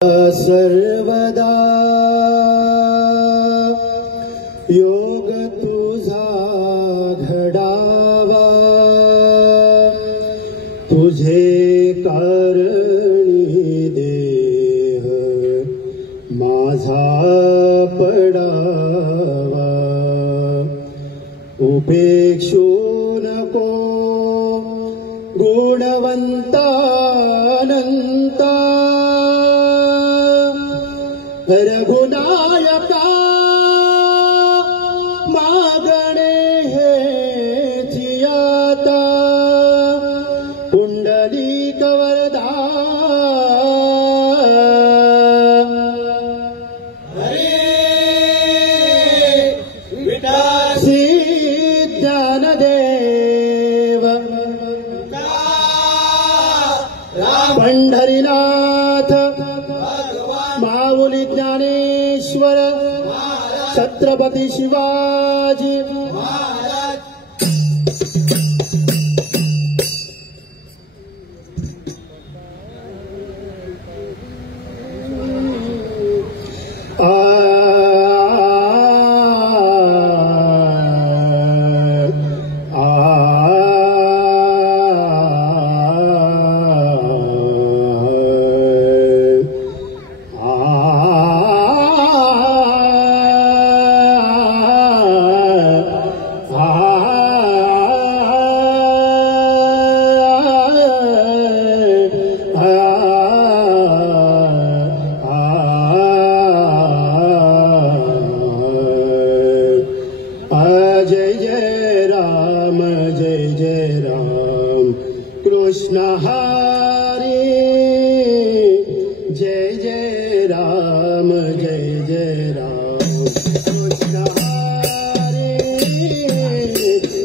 सर्वदा योग तुझा घडावा, तुझे कारणी देह माझा पडावा. उपेक्षू नको गुणवंतानंता, रघुनायका मागणे हेची आता. पुंडलिक वरदा श्री ज्ञानदेव पंढरीनाथ माऊली ज्ञानेश्वर छत्रपती शिवाजी महाराज. जय जय राम, जय जय राम कृष्ण हरी. जय जय राम, जय जय राम कृष्ण हरी.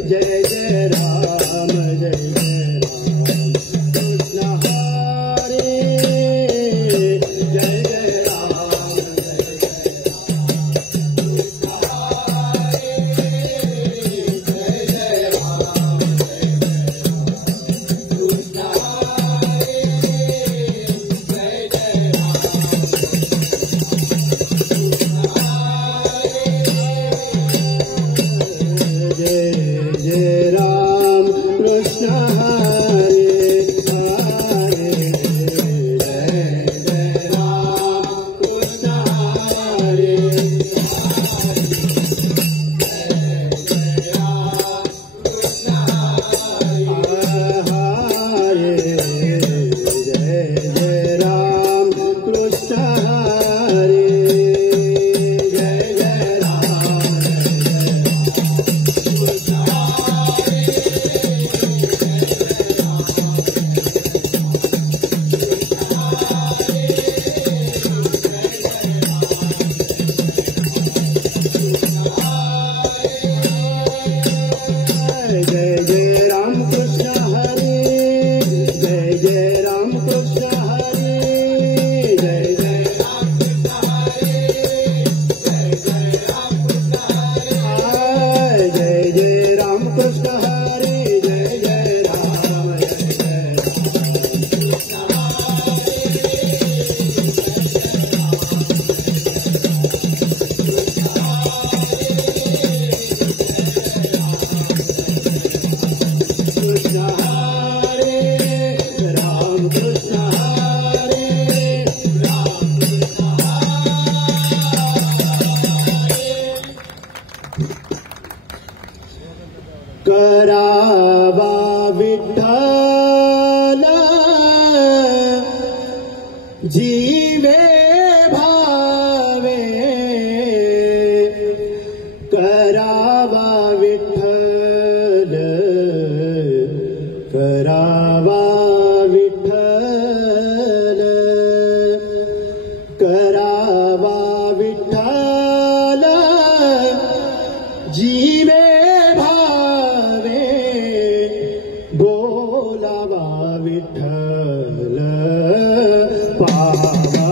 जय जय राम, जय जय राम कृष्ण हरी. जय जय राम, करावा विठ्ठल जीवे भावे. करावा विठ्ठल, करावा विठ्ठल, करावा विठ्ठल जीवे बोलावा विठ्ठल, पावा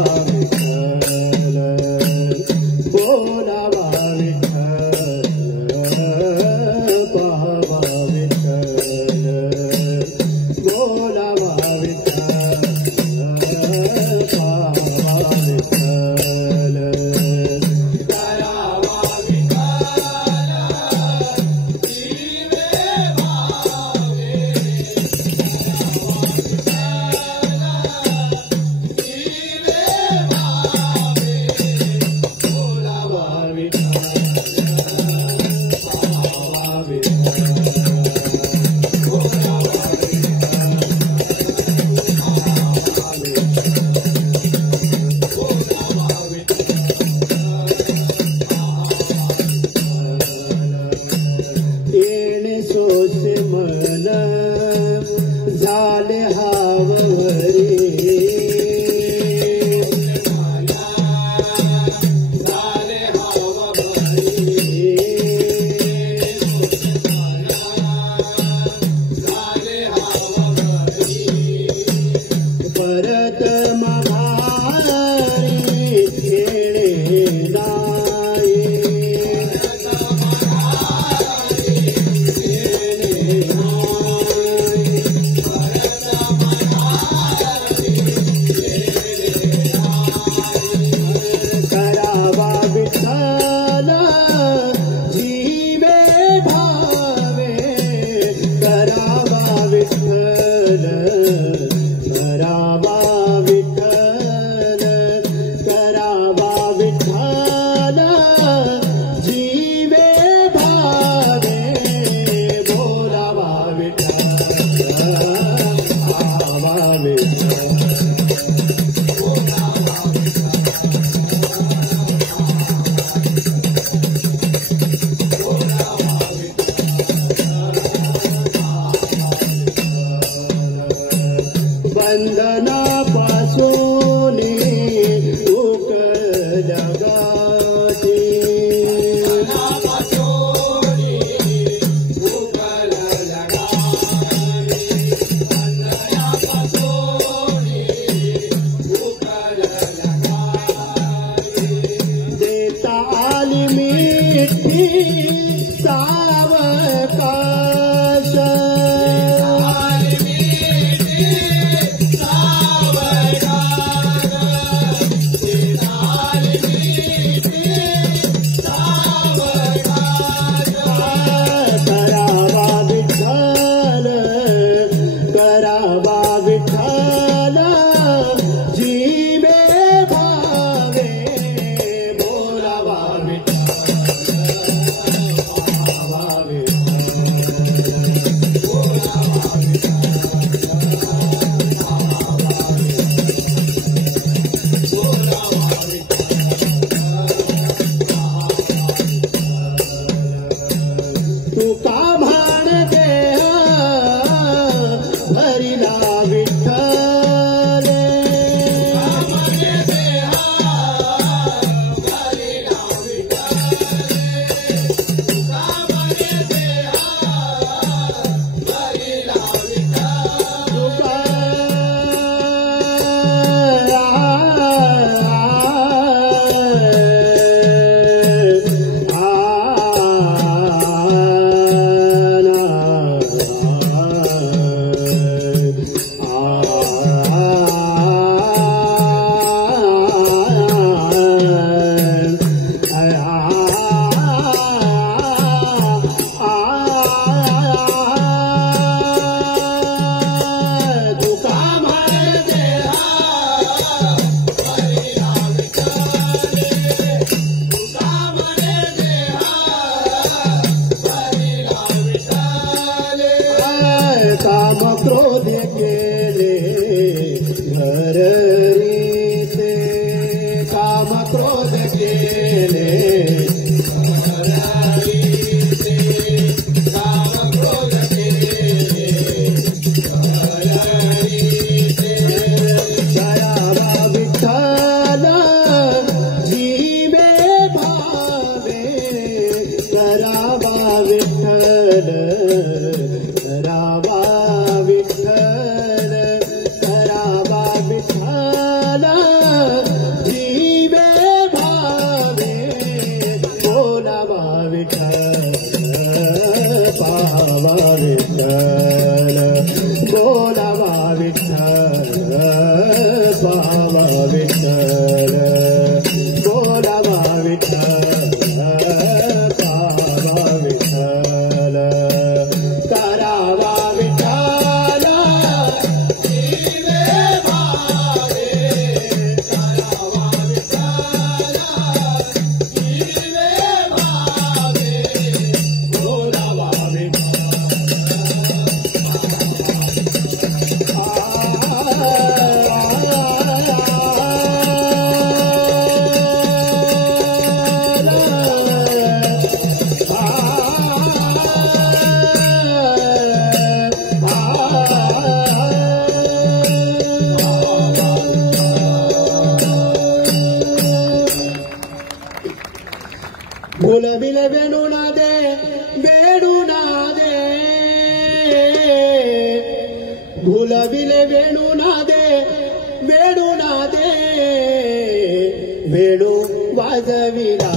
वेणू वाजविला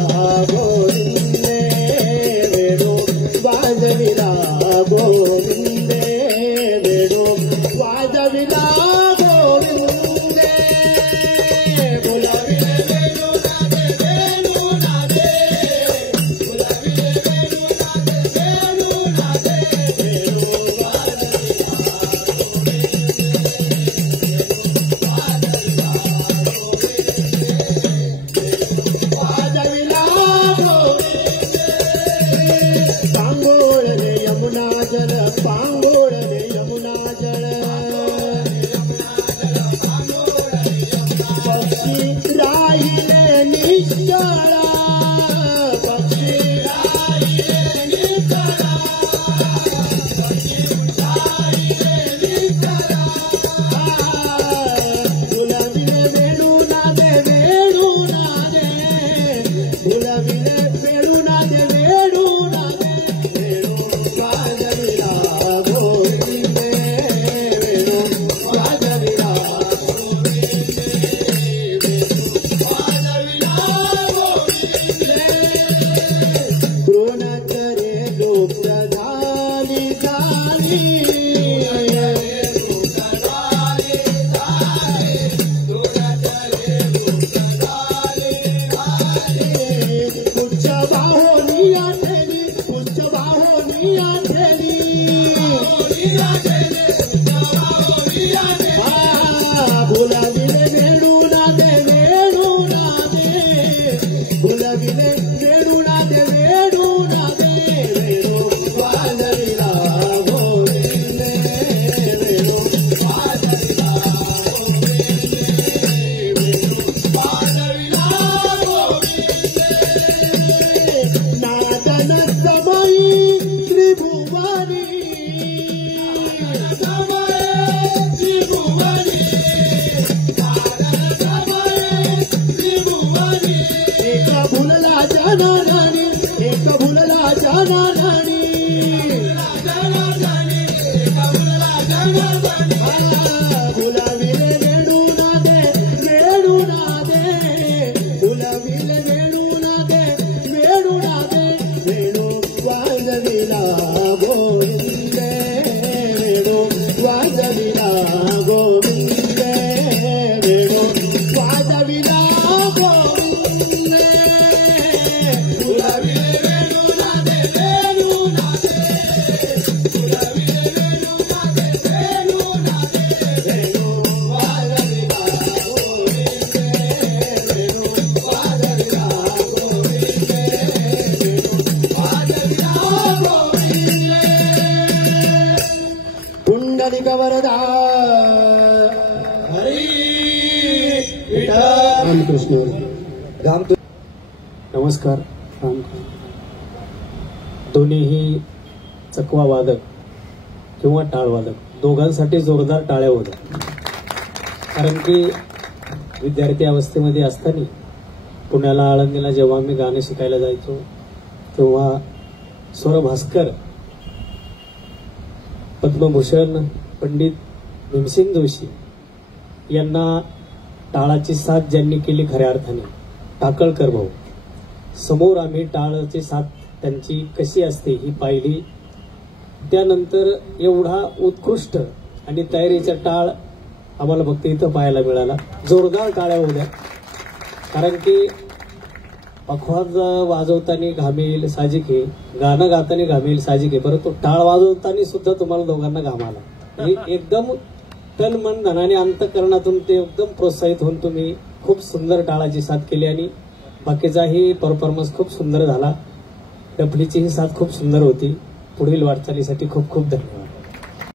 गोविंदे वेणू वाजविला गोविंदे वेणू वाजविला गोविंदे बोलाविले वेणू नादे वेणू नादे बोलाविले वेणू नादे वेणू नादे वेणू वाजविला पांगोळ रे यमुना जल पांगोळ रे यमुना जल पक्षी राहिले निश्चळा पक्षी राहिले निश्चळा गुलाबीने वेणू नादे वेणू नादे गुलाबीने वेणू नादे वेणू नादे वेणू वाजविला गोविंदे वेणू वाजविला वाजविला गोविंदे कृणाच रे लुप्त झाली झाली उच्च बाहोनी आठेली उच्च बाहोनी आठेली गुलाबीने वेणू नादे वेणू नादे गुलाबीने वेणू नादे वेणू नादे वेणू वाजविला गोविंदे वेणू वाजविला वाजविला नादन समयी त्रिभुवनी एक भुलला जानानी एक भुलला जानानी गुलाबीने वेणू नादे वेणू नादे गुलाबीने वेणू नादे वेणू नादे वेणू वाजविला गोविंदे वेणू वाजविला गोविंदे वेणू वाजविला गोविंदे गुलाबीने वेणू नादे वेणू नादे गुलाबीने वेणू नादे वेणू नादे वेणू वाजविला गोविंदे वेणू वाजविला गोविंदे वेणू वाजविला गोविंदे पुंडलिक वरदा हरी विठ्ठल रामकृष्ण राम नमस्कार. दोन्हीही चकवा वादक किंवा टाळ वादक दोघांसाठी जोरदार टाळ्या होत्या. कारण की विद्यार्थी अवस्थेमध्ये असताना पुण्याला आळंदीला जेव्हा मी गाणं शिकायला जायचो तेव्हा स्वरभास्कर पद्मभूषण पंडित भीमसेन जोशी यांना टाळाची साथ ज्यांनी केली खऱ्या अर्थाने टाकळकर भाऊ समोर आम्ही टाळाची साथ त्यांची कशी असते ही पाहिली. त्यानंतर एवढा उत्कृष्ट आणि तयारीचा टाळ आम्हाला फक्त इथं पाहायला मिळाला. जोरदार टाळ्या होत्या. कारण की पखवाज वाजवताना घामेल साजिक आहे, गाणं गाताना घामेल साजिक आहे, परंतु टाळ वाजवताना सुद्धा तुम्हाला दोघांना घाम आला. एकदम तन मन धनाने अंतकरणातून ते एकदम प्रोत्साहित होऊन तुम्ही खूप सुंदर टाळाची साथ केली आणि बाकीचाही परफॉर्मन्स खूप सुंदर झाला. डफलीची ही साथ खूप सुंदर होती. पुढील वाटचालीसाठी खूप खूप धन्यवाद.